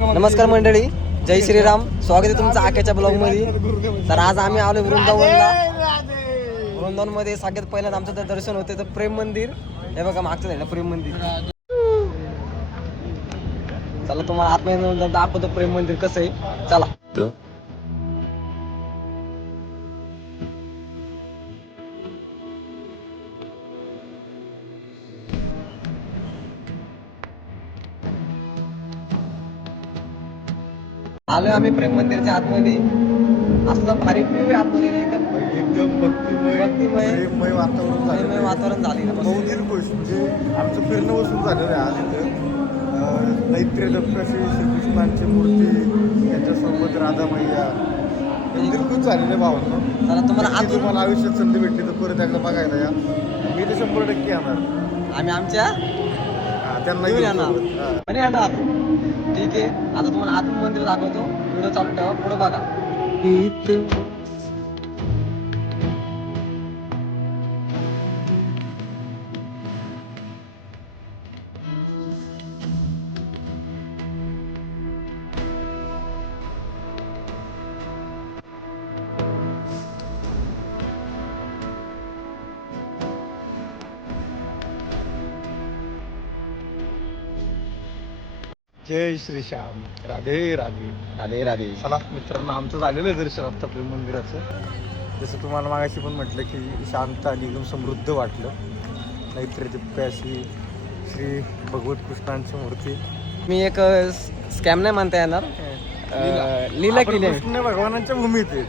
नमस्कार मंडळी, जय श्रीराम. स्वागत आहे तुमचं आख्याच्या ब्लॉग मध्ये. तर आज आम्ही आलो वृंदावन मध्ये. सगळ्यात पहिल्यांदा आमचं तर दर्शन होते तर प्रेम मंदिर. हे बघा मागचं झालं प्रेम मंदिर. चला तुम्हाला आतमध्ये दाखवतो प्रेम मंदिर कसं आहे. चला. आलोय आम्ही प्रेम मंदिरच्या आतमध्ये. असं भारी आतमध्ये एकदम प्रेममय वातावरण झाले. बहुतेक गोष्ट म्हणजे आमचं फिरणं बसून झालेलं आहे. आज इथं नैत्य दत्ताची श्रीकृष्णांची मूर्ती, त्याच्यासोबत राधा मैया मंदिर खूप झालेलं आहे भावांना. चला तुम्हाला आयुष्यात संधी भेटली तर परत एकदा बघायला या. मी तर 100% येणार. आम्ही आमच्या त्यांना येणार. ठीक आहे. आता तुम्हाला आतून मंदिर दाखवतो. व्हिडिओ चालू ठेवा, पुढे बघा. जय श्री श्याम. राधे राधे. राधे राधे. चला मित्रांनो, आमचं झालेलं आहे दर्शन आता प्रेम मंदिराचं. जसं तुम्हाला मागाशी पण म्हटलं की शांत आणि एकदम समृद्ध वाटलं. नैत्रदीप्य अशी श्री भगवत कृष्णांची मूर्ती. मी एक स्कॅम नाही म्हणता येणार, लीला केली आहे. कृष्ण भगवानांच्या भूमीत आहे.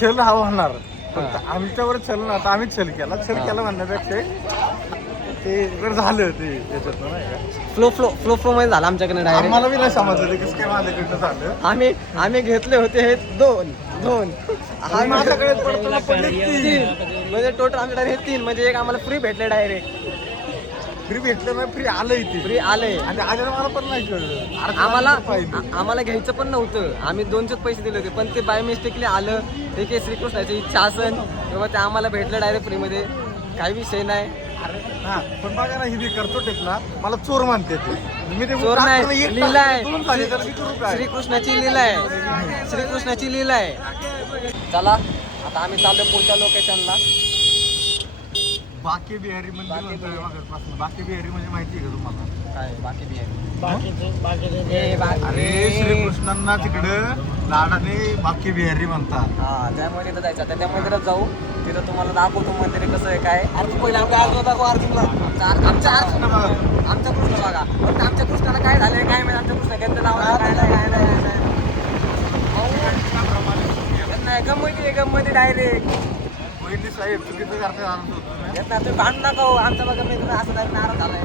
छल हा होणार, पण आमच्यावर छल ना. आता आम्ही छल केला म्हणण्यापेक्षा ते जर झालं ते त्याच्यातून नाही का फ्लो मध्ये झाला आमच्याकडे डायरेक्ट. आम्हाला बी नाही समजलं ते कसं काय माझ्याकडनं झालं. आम्ही घेतले होते हे दोन माझ्याकडे पडताना पडले 3. म्हणजे टोटल आमच्याकडे हे 3, म्हणजे एक आम्हाला फ्री भेटले डायरेक्ट. फ्री भेटलं नाही, फ्री आलं इथे. फ्री आलंय आणि आल्याला मला पण नाही कळलं. आम्हाला घ्यायचं पण नव्हतं. आम्ही 200 पैसे दिले होते, पण ते बाय मिस्टेकली आलं. ते काही श्रीकृष्णाची इच्छा असन तेव्हा ते आम्हाला भेटलं डायरेक्ट फ्री मध्ये. काही विषय नाही. हा, पण बघा ना, ही करतो टेपला मला चोर मानते ते. मी ते चोर नाही, लीला आहे. श्रीकृष्णाची श्रीकृष्णाची लीला आहे. चला आता आम्ही चाललो पुढच्या लोकेशनला. बाकी बिहारी मंदिर. बाकी बिहारी म्हणजे माहिती आहे का तुम्हाला? काय बाकी बिहारी? अरे श्रीकृष्णांना तिकडं लाडाने बाकी बिहारी म्हणतात. हा, त्यामुळे तिथं जायचं. त्या मंदिरात जाऊ. तिथं तुम्हाला दाखवतो मंदिर कसं आहे काय. आरती पहिला आपल्या अर्जुन दाखव. अर्जुनला आमच्या कृष्ण बघा. फक्त आमच्या कृष्णाला काय झालंय काय माहिती. आमच्या कृष्ण गंध लावला काय नाही गमती डायरेक्ट. मोहिनी साहेब चुकीचं करता तुम्ही भांडू नका हो. आमच्या बघा मी असं नाराज झालाय.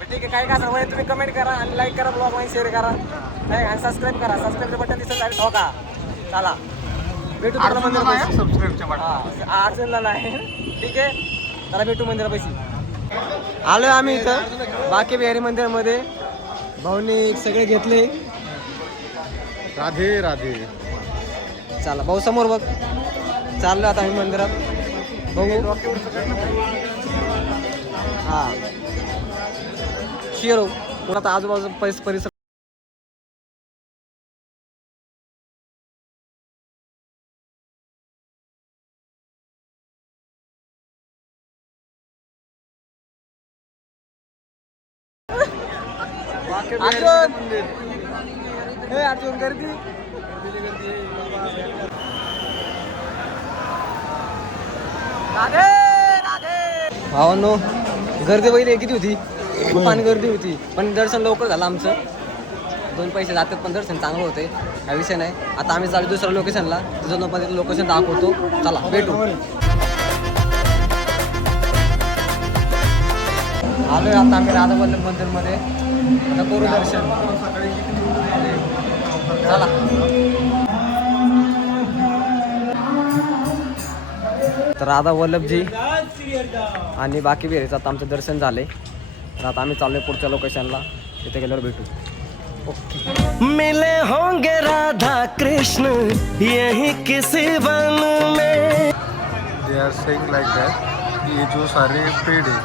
ठीक आहे, काय का असं तुम्ही कमेंट करा आणि लाईक करा, ब्लॉग मध्ये शेअर करा आणि सबस्क्राईब करा. सबस्क्राईब बटन दिसत आहे, ठोका. चला भेटू मंदिरापाशी. सबस्क्राईबच्या अडचणला नाही. ठीक आहे, चला भेटू मंदिरापाशी. आलोय आम्ही इथं बाकी बिहारी मंदिरामध्ये. भाऊनी सगळे घेतले. राधे राधे. चला भाऊ समोर बघ. चाललो आता आम्ही मंदिरात. बघू. हा शिरो आता आजूबाजू परिसर. अर्जुन गर्दी. भावांनो, गर्दी पहिले किती होती? खूप गर्दी होती, पण दर्शन लवकर झालं आमचं. 2 पैसे जातात पण दर्शन चांगलं होते. हा विषय नाही. आता आम्ही चालू दुसऱ्या लोकेशनला. तिथं लोकेशन दाखवतो. चला भेटू. आलोय आता आम्ही राधा वल्लभ मंदिरमध्ये. आता करू दर्शन. चला. तर राधा वल्लभजी आणि बाकी बिहारीचं आता आमचं दर्शन झालंय. तर आता आम्ही चाललोय पुढच्या लोकेशनला. तिथे गेल्यावर भेटू. ओके. मिले होंगे राधा कृष्ण यही किसी वन में. They are saying like that ये जो सारे पेड़ है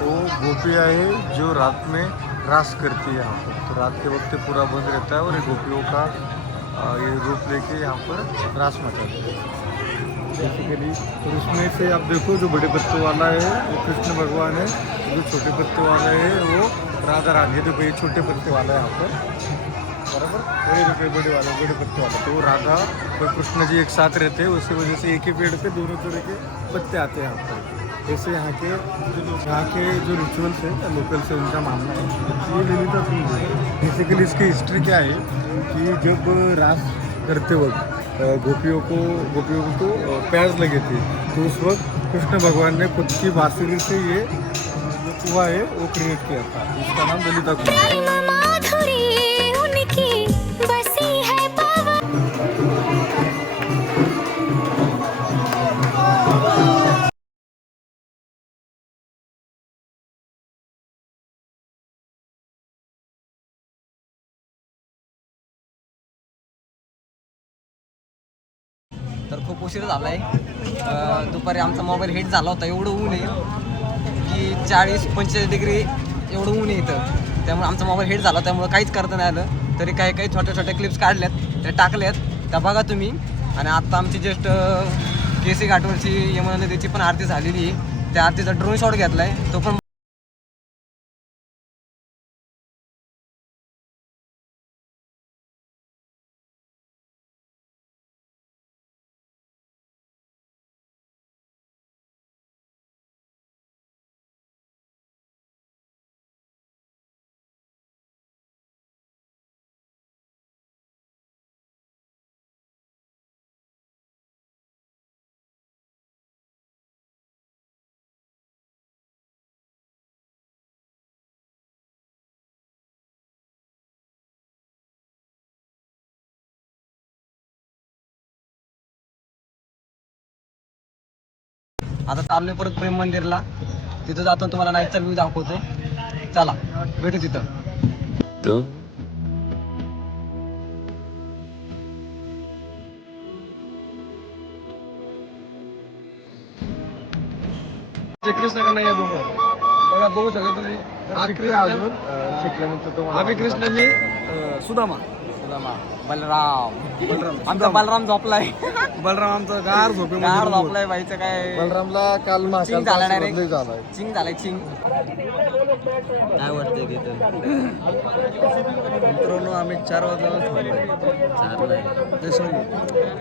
वो गोपियाँ है जो रात में रास करती है यहाँ पर। तो रात के वक्त पूरा बंद रहता है और ये गोपियों का ये रूप लेके यहाँ पर रास मचाते हैं बेसिकली। और उसमें से आप देखो जो बड़े पत्ते वाला है वो कृष्ण भगवान है, जो छोटे पत्ते वाला है वो राधा रानी है। देखो ये छोटे पत्ते वाला है यहाँ पर बराबर, वही देखो बड़े वाला बड़े पत्ते वाला, तो राधा और कृष्ण जी एक साथ रहते हैं, उसी वजह से एक ही पेड़ पे दोनों तरह के पत्ते आते हैं यहाँ पर। ऐसे यहाँ के जो रिचुअल्स है लोकल्स है उनका मानना है। ये ललिता कुंज है बेसिकली। इसकी हिस्ट्री क्या है कि जब रास करते वक्त गोपियों को प्यास लगी थी, तो उस वक्त कृष्ण भगवान ने खुद की बांसुरी से ये जो कुआं है वो क्रिएट किया था, इसका नाम ललिता कुंज है। तर खूप उशीर झाला आहे. दुपारी आमचा मोबाईल हिट झाला होता. एवढं ऊन आहे की 40-45 डिग्री एवढं ऊन आहे इथं. त्यामुळे आमचा मोबाईल हिट झाला, त्यामुळे काहीच करता नाही आलं. तरी काही छोट्या छोट्या क्लिप्स काढल्यात, त्या टाकल्यात, त्या बघा तुम्ही. आणि आत्ता आमची जस्ट केसी घाटवरची यमुना नदीची पण आरती झालेली आहे. त्या आरतीचा ड्रोन शॉट घेतला आहे, तो पण आता चाललोय परत प्रेम मंदिरला. तिथं जातो तुम्हाला नाईटचा व्ह्यू दाखवतो. चला भेटू तिथं. कृष्णाकडनं या दोघं बघा, बघू शकता तुम्ही. अजून शिकल्यानंतर तुम्हाला आम्ही कृष्ण, मी सुदामा, बलराम. आमचा बलराम झोपलाय. बलराम आमचा गार गाड झोपलाय बाईचं काय. बलरामला काल चिंग झाला डायरेक्ट. झालाय. चिंग झालाय चिंग. काय वाटतंय तिथं मित्रांनो, आम्ही 4 वाजल्याला थांबलोय. 4 नाही,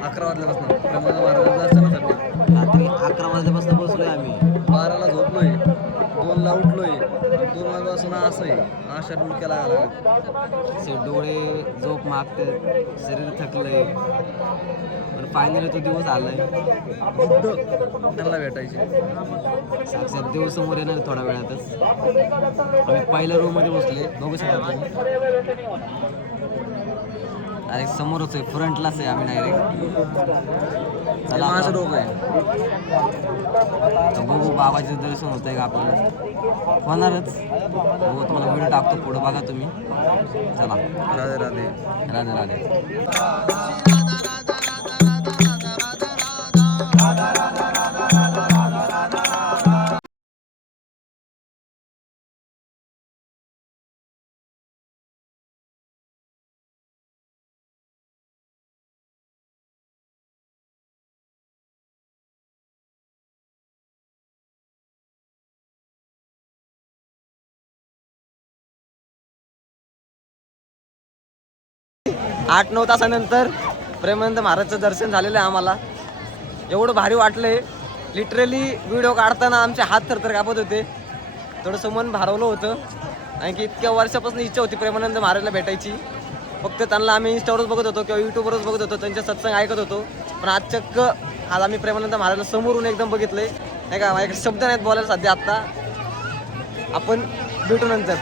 11 वाजल्यापासून प्रमोद महाराज दर्शनासाठी रात्री 11 वाजल्यापासून बसलोय आम्ही. 12ला झोपलोय, 2ला उठलोय, 2 वाजल्यापासून असं आहे. अशा डुलक्या लागला. डोळे झोप मागते, शरीर थकलंय. पण फायनली तो दिवस आलाय. त्यांना भेटायचे. साक्षात देव समोर येणार थोड्या वेळातच. आम्ही पहिल्या रूम मध्ये बसले, बघू शकता तुम्ही. डायरेक्ट समोरच आहे, फ्रंटलाच आहे आम्ही डायरेक्ट. चला माझं डोकं आहे. तर बघू बाबाचे दर्शन होतंय का आपल्याला. होणारच. बघू, तुम्हाला व्हिडिओ टाकतो पुढं, बघा तुम्ही. चला, राधे राधे. राधे राधे. आठ 9 तासानंतर प्रेमानंद महाराजचं दर्शन झालेलं आहे आम्हाला. एवढं भारी वाटलंय. लिटरली व्हिडिओ काढताना आमचे हात थरथर कापत होते. थोडंसं मन भारावलं होतं. आणि की इतक्या वर्षापासून इच्छा होती प्रेमानंद महाराजला भेटायची. फक्त त्यांना आम्ही इंस्टावरच बघत होतो किंवा यूट्यूबवरच बघत होतो, त्यांचे सत्संग ऐकत होतो. पण आज चक्क आज आम्ही प्रेमानंद महाराजला समोरून एकदम बघितलंय. नाही का, माझ्याकडे शब्द नाहीत बोलायला सध्या. आत्ता आपण भेटू नंतर.